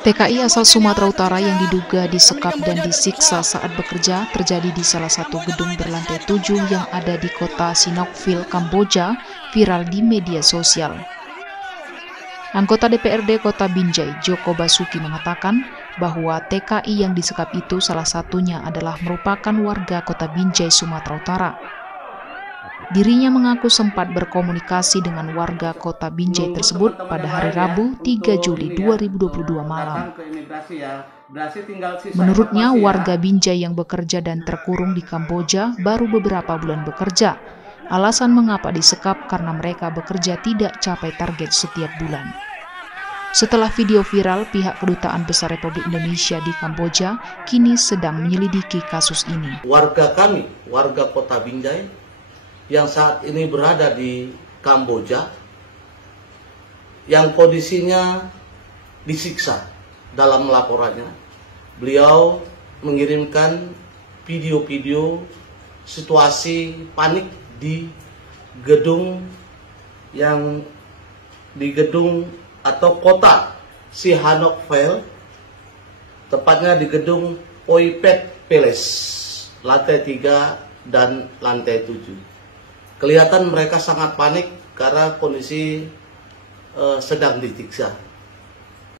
TKI asal Sumatera Utara yang diduga disekap dan disiksa saat bekerja terjadi di salah satu gedung berlantai 7 yang ada di kota Sihanoukville, Kamboja, viral di media sosial. Anggota DPRD Kota Binjai, Joko Basuki mengatakan bahwa TKI yang disekap itu salah satunya adalah merupakan warga Kota Binjai, Sumatera Utara. Dirinya mengaku sempat berkomunikasi dengan warga Kota Binjai tersebut pada hari Rabu 3 Juli 2022 malam. Menurutnya, warga Binjai yang bekerja dan terkurung di Kamboja baru beberapa bulan bekerja. Alasan mengapa disekap karena mereka bekerja tidak capai target setiap bulan. Setelah video viral, pihak Kedutaan Besar Republik Indonesia di Kamboja kini sedang menyelidiki kasus ini. Warga kami, warga Kota Binjai, yang saat ini berada di Kamboja, yang kondisinya disiksa dalam laporannya. Beliau mengirimkan video-video situasi panik di gedung atau kota Sihanoukville, tepatnya di gedung Oipet Palace, lantai 3 dan lantai 7. Kelihatan mereka sangat panik karena kondisi sedang disiksa.